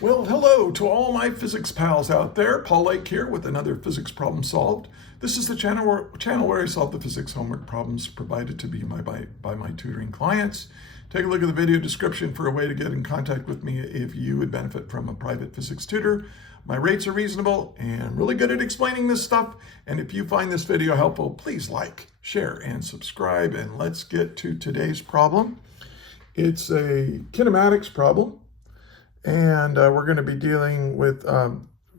Well, hello to all my physics pals out there. Paul Lake here with another physics problem solved. This is the channel where I solve the physics homework problems provided to me by my tutoring clients. Take a look at the video description for a way to get in contact with me if you would benefit from a private physics tutor. My rates are reasonable and really good at explaining this stuff. And if you find this video helpful, please like, share, and subscribe. And let's get to today's problem. It's a kinematics problem. And we're going to be dealing with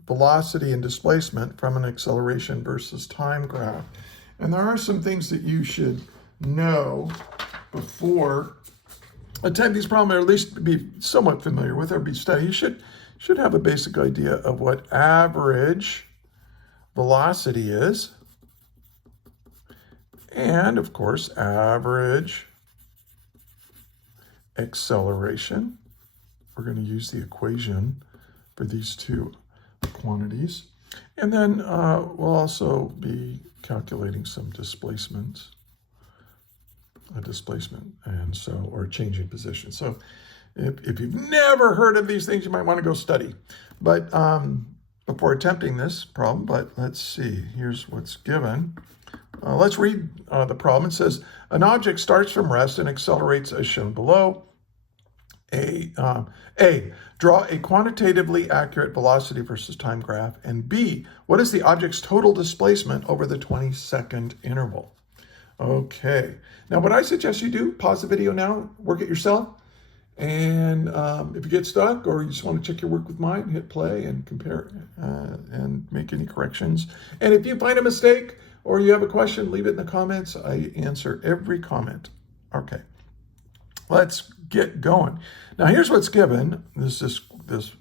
velocity and displacement from an acceleration versus time graph. And there are some things that you should know before attempt these problems, or at least be somewhat familiar with or be studied. You should have a basic idea of what average velocity is. And of course, average acceleration. We're going to use the equation for these two quantities. And then we'll also be calculating some displacement, and so, or changing position. So if you've never heard of these things, you might want to go study. But before attempting this problem, but let's see, here's what's given. Let's read the problem. It says, an object starts from rest and accelerates as shown below. A, draw a quantitatively accurate velocity versus time graph, and B, what is the object's total displacement over the 20-second interval? Okay, now what I suggest you do, pause the video now, work it yourself, and if you get stuck or you just want to check your work with mine, hit play and compare and make any corrections. And if you find a mistake or you have a question, leave it in the comments. I answer every comment. Okay. Let's get going. Now here's what's given, this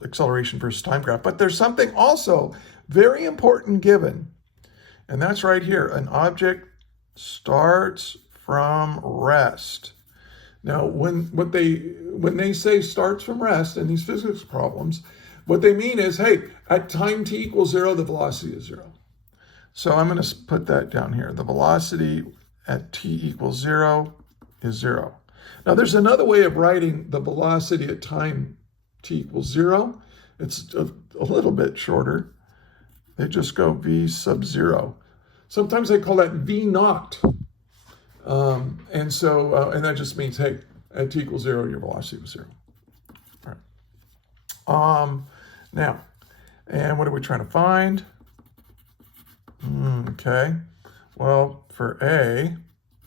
acceleration versus time graph, but there's something also very important given, and that's right here. An object starts from rest. Now when they say starts from rest in these physics problems, what they mean is, hey, at time t equals 0, the velocity is 0. So I'm going to put that down here. The velocity at t equals 0 is 0. Now, there's another way of writing the velocity at time t equals 0. It's a little bit shorter. They just go v sub 0. Sometimes they call that v naught. And that just means, hey, at t equals 0, your velocity was 0. All right. Now, and what are we trying to find? Okay. Well, for A,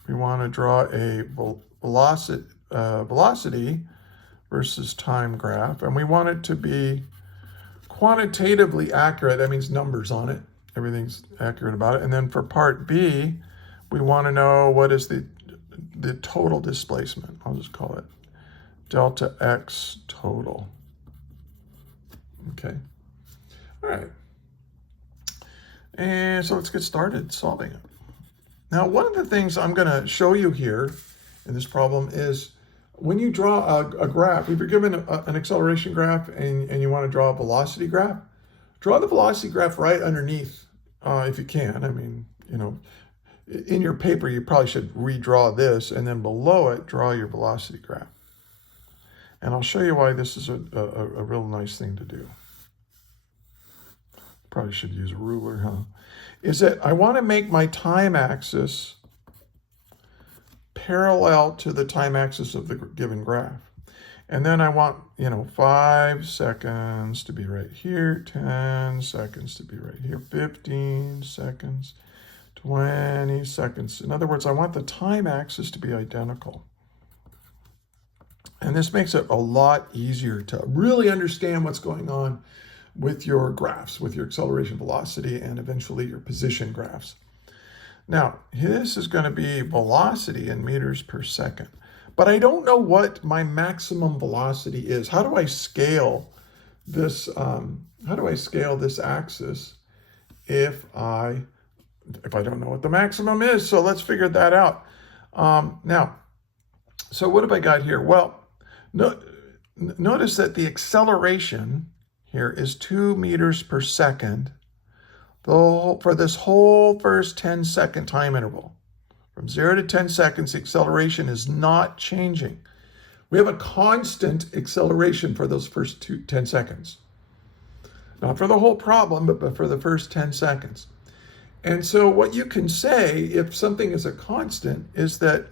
we want to draw a velocity versus time graph, and we want it to be quantitatively accurate. That means numbers on it. Everything's accurate about it. And then for part B, we want to know what is the total displacement. I'll just call it delta x total. Okay. All right. And so let's get started solving it. Now, one of the things I'm going to show you here in this problem is when you draw a graph, if you're given an acceleration graph and you want to draw a velocity graph, draw the velocity graph right underneath if you can. I mean, you know, in your paper, you probably should redraw this, and then below it, draw your velocity graph. And I'll show you why this is a real nice thing to do. Probably should use a ruler, huh? Is that I want to make my time axis parallel to the time axis of the given graph. And then I want, 5 seconds to be right here, 10 seconds to be right here, 15 seconds, 20 seconds. In other words, I want the time axis to be identical. And this makes it a lot easier to really understand what's going on with your graphs, with your acceleration velocity, and eventually your position graphs. Now, this is going to be velocity in meters per second, but I don't know what my maximum velocity is. How do I scale this? Axis if I don't know what the maximum is? So let's figure that out. Now, so what have I got here? Well, notice that the acceleration here is 2 meters per second for this whole first 10-second time interval. From 0 to 10 seconds, the acceleration is not changing. We have a constant acceleration for those first 10 seconds. Not for the whole problem, but for the first 10 seconds. And so what you can say, if something is a constant, is that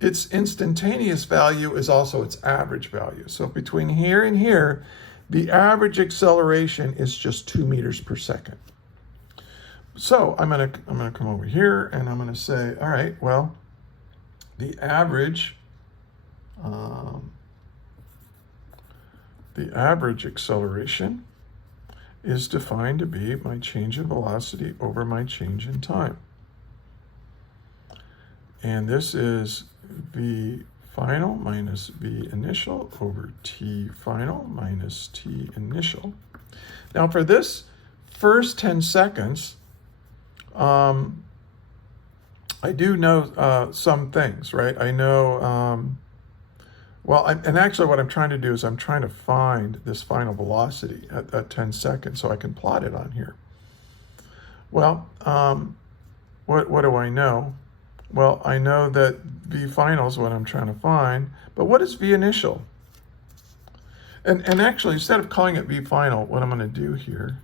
its instantaneous value is also its average value. So between here and here, the average acceleration is just 2 meters per second. So I'm gonna come over here and I'm gonna say, all right, well, the average acceleration is defined to be my change in velocity over my change in time. And this is v final minus v initial over t final minus t initial. Now for this first 10 seconds, I do know some things, right? I know, and actually what I'm trying to do is I'm trying to find this final velocity at 10 seconds so I can plot it on here. Well, what do I know? Well, I know that V final is what I'm trying to find, but what is V initial? And actually, instead of calling it V final, what I'm going to do here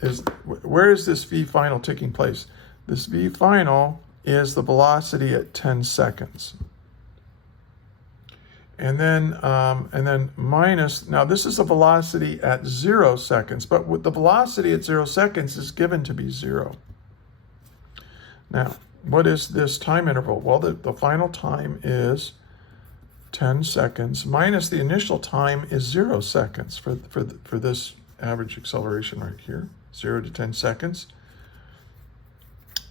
is, where is this V final taking place? This V final is the velocity at 10 seconds. And then minus, now this is the velocity at 0 seconds, but with the velocity at 0 seconds is given to be 0. Now, what is this time interval? Well, the final time is 10 seconds minus the initial time is 0 seconds for this average acceleration right here, 0 to 10 seconds.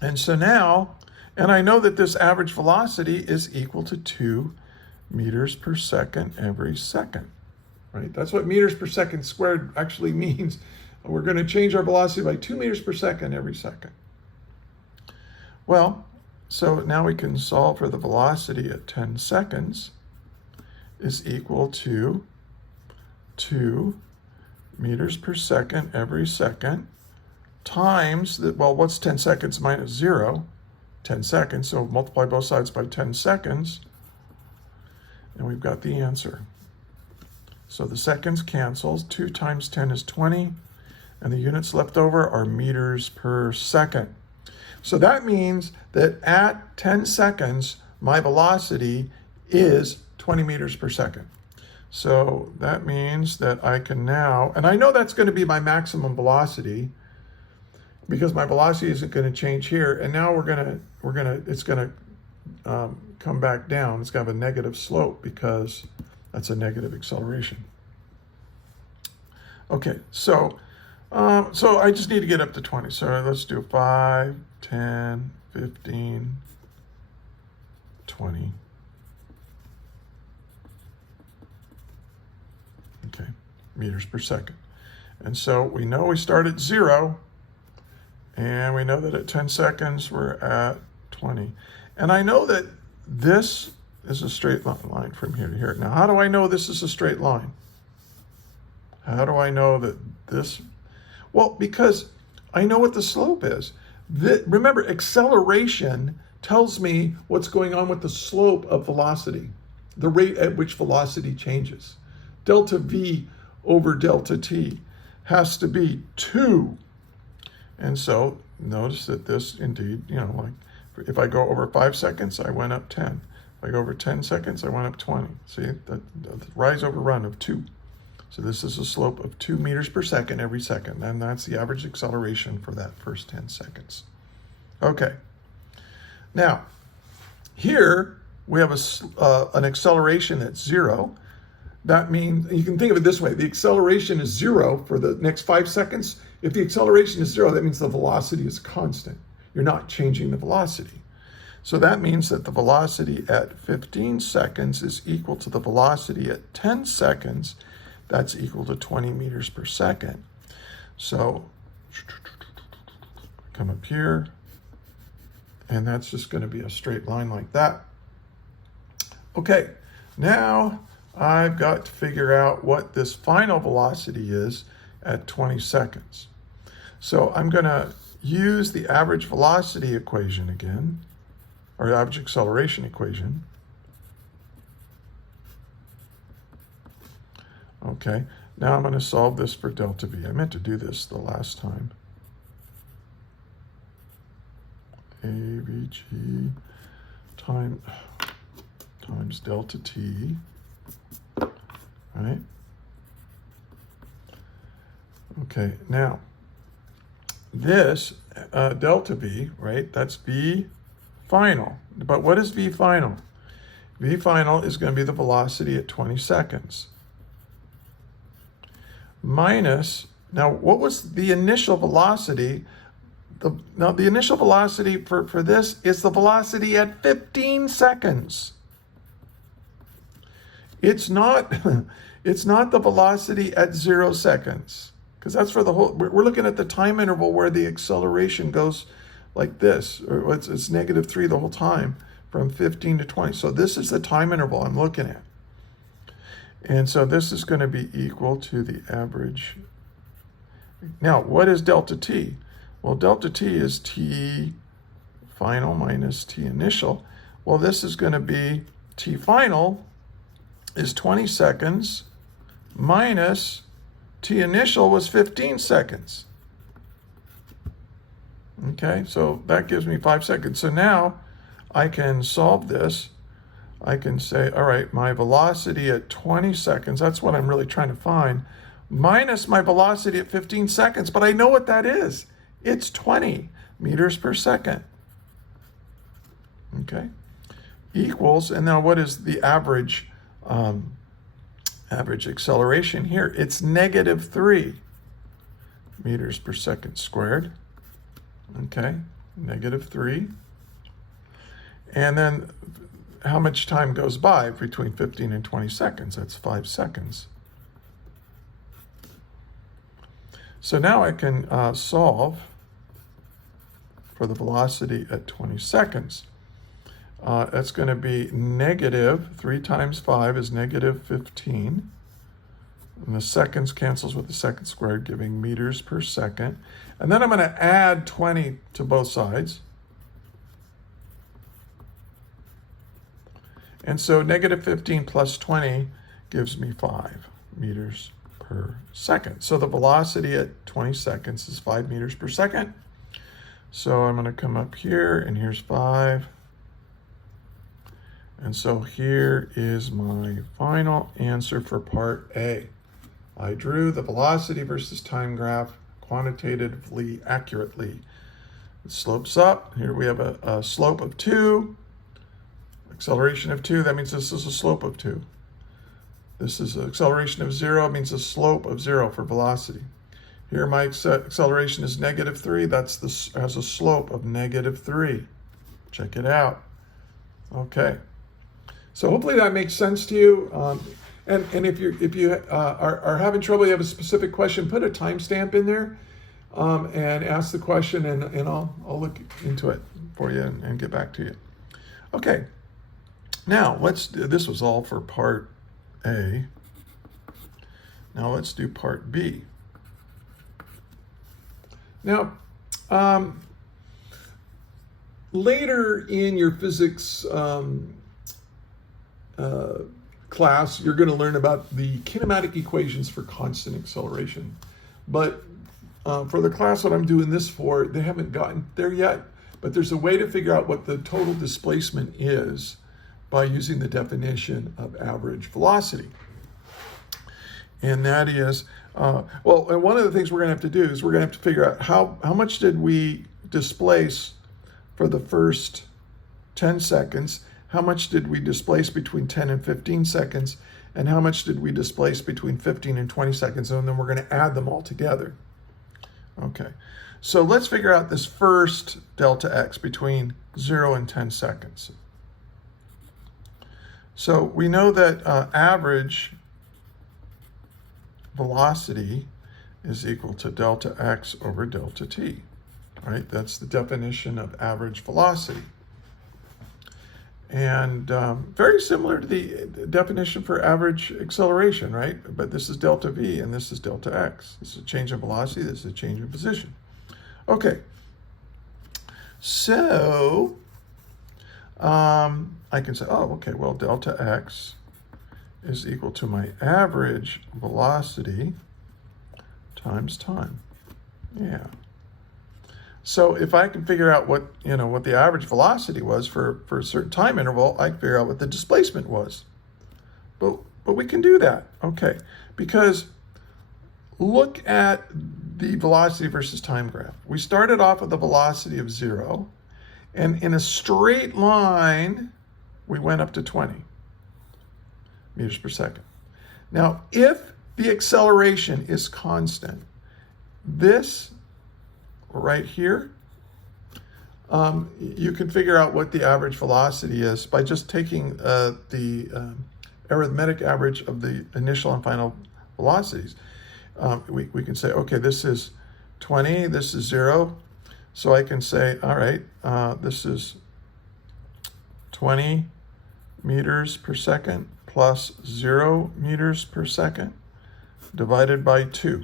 And so now, and I know that this average velocity is equal to 2 meters per second every second, right? That's what meters per second squared actually means. We're going to change our velocity by 2 meters per second every second. Well, so now we can solve for the velocity at 10 seconds is equal to 2 meters per second every second times, well, what's 10 seconds minus 0? 10 seconds, so multiply both sides by 10 seconds, and we've got the answer. So the seconds cancels, 2 times 10 is 20, and the units left over are meters per second. So that means that at 10 seconds, my velocity is 20 meters per second. So that means that I can now, and I know that's going to be my maximum velocity because my velocity isn't going to change here. And now it's going to come back down. It's going to have a negative slope because that's a negative acceleration. Okay, so I just need to get up to 20. So let's do 5, 10, 15, 20. Okay, meters per second. And so we know we start at 0, and we know that at 10 seconds we're at 20. And I know that this is a straight line from here to here. Now, how do I know this is a straight line? How do I know that this? Well, because I know what the slope is. Remember, acceleration tells me what's going on with the slope of velocity, the rate at which velocity changes. Delta V over delta T has to be 2. And so notice that this indeed, like if I go over 5 seconds, I went up 10. If I go over 10 seconds, I went up 20. See, the rise over run of 2. So this is a slope of 2 meters per second every second, and that's the average acceleration for that first 10 seconds. Okay. Now, here we have an acceleration at 0. That means, you can think of it this way, the acceleration is 0 for the next 5 seconds. If the acceleration is 0, that means the velocity is constant. You're not changing the velocity. So that means that the velocity at 15 seconds is equal to the velocity at 10 seconds. That's equal to 20 meters per second. So come up here, and that's just going to be a straight line like that. Okay, now I've got to figure out what this final velocity is at 20 seconds. So I'm going to use the average velocity equation again, or average acceleration equation. Okay, now I'm going to solve this for delta V. I meant to do this the last time. AVG times delta T, right? Okay, now this delta V, right, that's V final. But what is V final? V final is going to be the velocity at 20 seconds. Minus, now what was the initial velocity? Now the initial velocity for this is the velocity at 15 seconds. It's not, it's not the velocity at 0 seconds. Because that's for the whole, we're looking at the time interval where the acceleration goes like this, or it's -3 the whole time from 15 to 20. So this is the time interval I'm looking at. And so this is going to be equal to the average. Now, what is delta T? Well, delta T is T final minus T initial. Well, this is going to be T final is 20 seconds minus T initial was 15 seconds. Okay, so that gives me 5 seconds. So now I can solve this. I can say, all right, my velocity at 20 seconds, that's what I'm really trying to find, minus my velocity at 15 seconds, but I know what that is. It's 20 meters per second. Okay, equals, and now what is the average acceleration here? It's -3 meters per second squared. Okay, -3. And then how much time goes by between 15 and 20 seconds? That's 5 seconds. So now I can solve for the velocity at 20 seconds. That's going to be -3 times 5 is -15. And the seconds cancels with the second squared, giving meters per second. And then I'm going to add 20 to both sides. And so -15 plus 20 gives me 5 meters per second. So the velocity at 20 seconds is 5 meters per second. So I'm going to come up here, and here's 5. And so here is my final answer for part A. I drew the velocity versus time graph quantitatively accurately. It slopes up. Here we have a slope of 2, acceleration of 2. That means this is a slope of 2. This is an acceleration of 0. It means a slope of 0 for velocity. Here my acceleration is -3. Has a slope of -3. Check it out. Okay. So hopefully that makes sense to you. And if you are having trouble, you have a specific question, put a timestamp in there and ask the question, and I'll look into it for you and get back to you. Okay. Now this was all for part A. Now let's do part B. Now, later in your physics class, you're going to learn about the kinematic equations for constant acceleration. But for the class that I'm doing this for, they haven't gotten there yet. But there's a way to figure out what the total displacement is by using the definition of average velocity. And that is, and one of the things we're going to have to do is we're going to have to figure out how much did we displace for the first 10 seconds, how much did we displace between 10 and 15 seconds, and how much did we displace between 15 and 20 seconds, and then we're going to add them all together. Okay, so let's figure out this first delta x between 0 and 10 seconds. So we know that average velocity is equal to delta x over delta t, right? That's the definition of average velocity. And very similar to the definition for average acceleration, right? But this is delta v and this is delta x. This is a change in velocity, this is a change in position. Okay, so I can say, oh, okay, well, delta x is equal to my average velocity times time. Yeah. So if I can figure out what the average velocity was for a certain time interval, I can figure out what the displacement was. But we can do that, okay? Because look at the velocity versus time graph. We started off with a velocity of 0, and in a straight line, we went up to 20 meters per second. Now, if the acceleration is constant, this right here, you can figure out what the average velocity is by just taking the arithmetic average of the initial and final velocities. We can say, okay, this is 20, this is 0. So I can say, all right, this is 20 meters per second plus 0 meters per second divided by 2.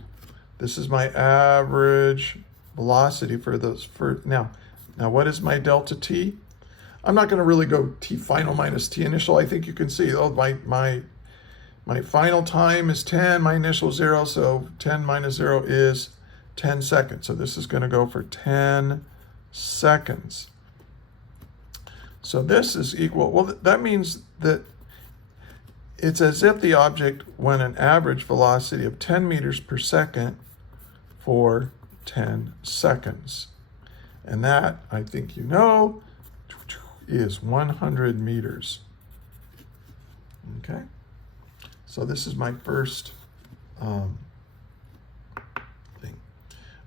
This is my average velocity for those. Now what is my delta t? I'm not going to really go t final minus t initial. I think you can see, oh, my final time is 10, my initial 0, so 10 minus 0 is 10 seconds. So this is going to go for 10 seconds. So this is equal, well, that means that it's as if the object went an average velocity of 10 meters per second for 10 seconds. And that, I think you know, is 100 meters. Okay? So this is my first thing.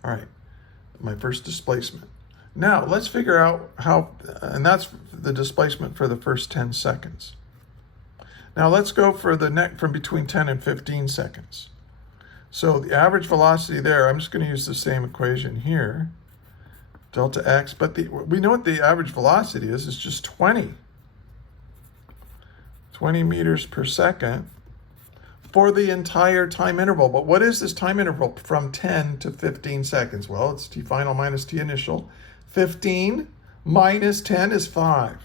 All right, my first displacement. Now let's figure out how, and that's the displacement for the first 10 seconds. Now let's go for the from between 10 and 15 seconds. So the average velocity there, I'm just going to use the same equation here, delta x, but we know what the average velocity is. It's just 20 meters per second for the entire time interval. But what is this time interval from 10 to 15 seconds? Well, it's t final minus t initial. 15 minus 10 is 5.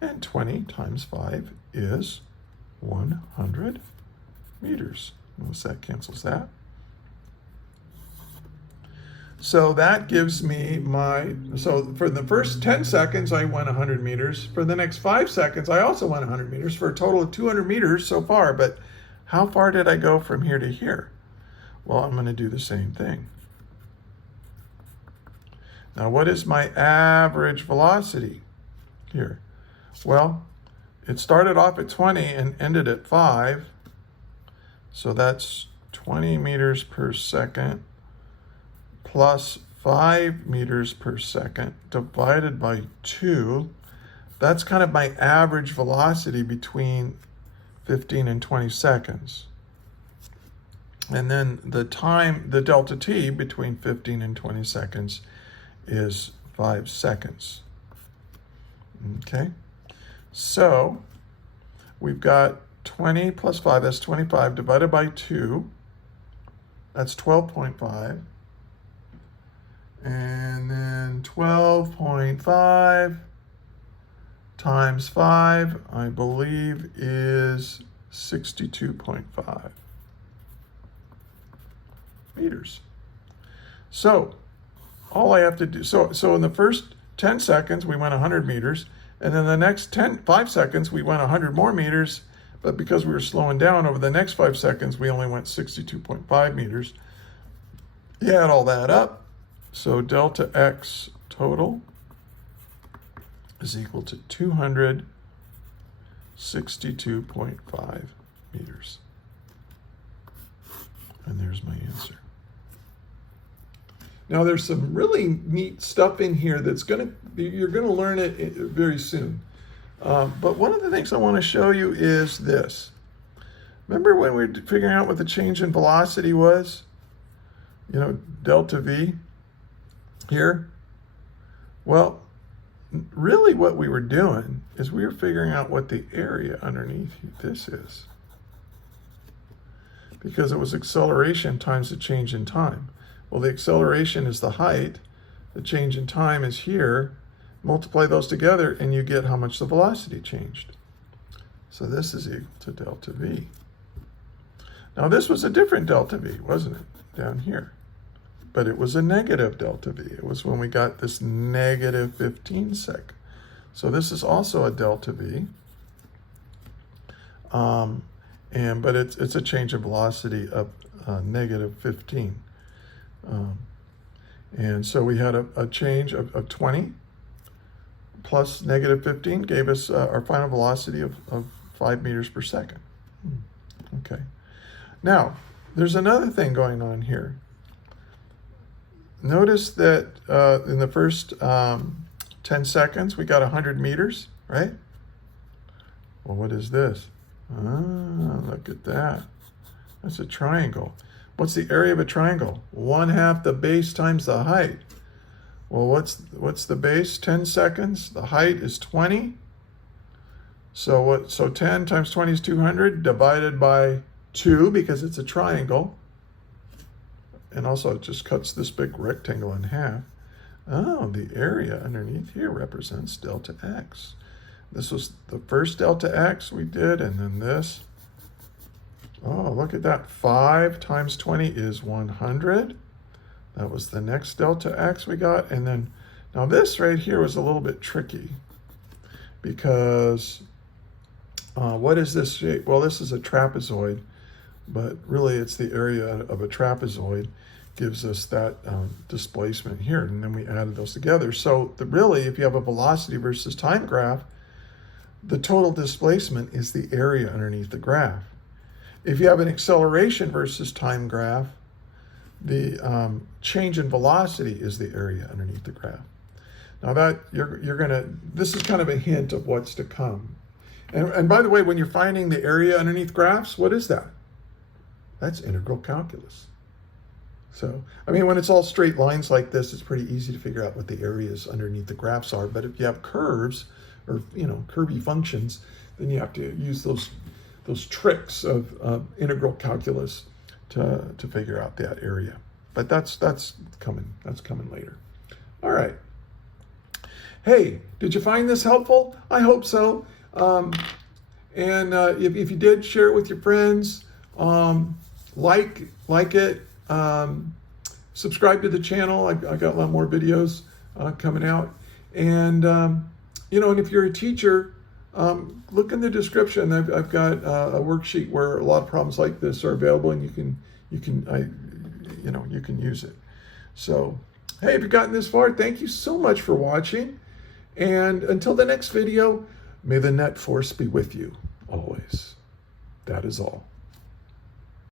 And 20 times 5 is 100 meters. Notice that cancels that. So that gives me so for the first 10 seconds, I went 100 meters. For the next 5 seconds, I also went 100 meters for a total of 200 meters so far. But how far did I go from here to here? Well, I'm going to do the same thing. Now, what is my average velocity here? Well, it started off at 20 and ended at 5. So that's 20 meters per second plus 5 meters per second divided by 2. That's kind of my average velocity between 15 and 20 seconds. And then the time, the delta t between 15 and 20 seconds is 5 seconds. Okay, so we've got 20 plus 5, that's 25, divided by 2, that's 12.5. And then 12.5 times 5, I believe, is 62.5 meters. So all I have to do, so in the first 10 seconds, we went 100 meters. And then the next 5 seconds, we went 100 more meters. But because we were slowing down over the next 5 seconds, we only went 62.5 meters. You add all that up. So delta x total is equal to 262.5 meters. And there's my answer. Now there's some really neat stuff in here that's you're gonna learn it very soon. But one of the things I want to show you is this. Remember when we were figuring out what the change in velocity was? You know, delta v here? Well, really what we were doing is we were figuring out what the area underneath this is. Because it was acceleration times the change in time. Well, the acceleration is the height, the change in time is here, multiply those together, and you get how much the velocity changed. So this is equal to delta V. Now this was a different delta V, wasn't it, down here? But it was a negative delta V. It was when we got this negative 15 sec. So this is also a delta V. But it's a change of velocity of negative 15. And so we had a change of 20 plus negative 15 gave us our final velocity of 5 meters per second. Okay. Now, there's another thing going on here. Notice that in the first 10 seconds, we got 100 meters, right? Well, what is this? Ah, look at that. That's a triangle. What's the area of a triangle? 1/2 the base times the height. Well, what's the base? 10 seconds. The height is 20. So 10 times 20 is 200 divided by 2 because it's a triangle. And also it just cuts this big rectangle in half. Oh, the area underneath here represents delta x. This was the first delta x we did, and then this. Oh, look at that. 5 times 20 is 100. That was the next delta x we got. And then, now this right here was a little bit tricky because what is this shape? Well, this is a trapezoid, but really it's the area of a trapezoid gives us that displacement here. And then we added those together. So really, if you have a velocity versus time graph, the total displacement is the area underneath the graph. If you have an acceleration versus time graph, the change in velocity is the area underneath the graph. Now that this is kind of a hint of what's to come. And by the way, when you're finding the area underneath graphs, what is that? That's integral calculus. So, I mean, when it's all straight lines like this, it's pretty easy to figure out what the areas underneath the graphs are. But if you have curves or, curvy functions, then you have to use those tricks of integral calculus to figure out that area. But that's coming. That's coming later. All right. Hey, did you find this helpful? I hope so. If you did, share it with your friends. Like it. Subscribe to the channel. I got a lot more videos coming out. And if you're a teacher, look in the description. I've got a worksheet where a lot of problems like this are available, and you can use it. So, hey, if you've gotten this far, thank you so much for watching. And until the next video, may the net force be with you always. That is all.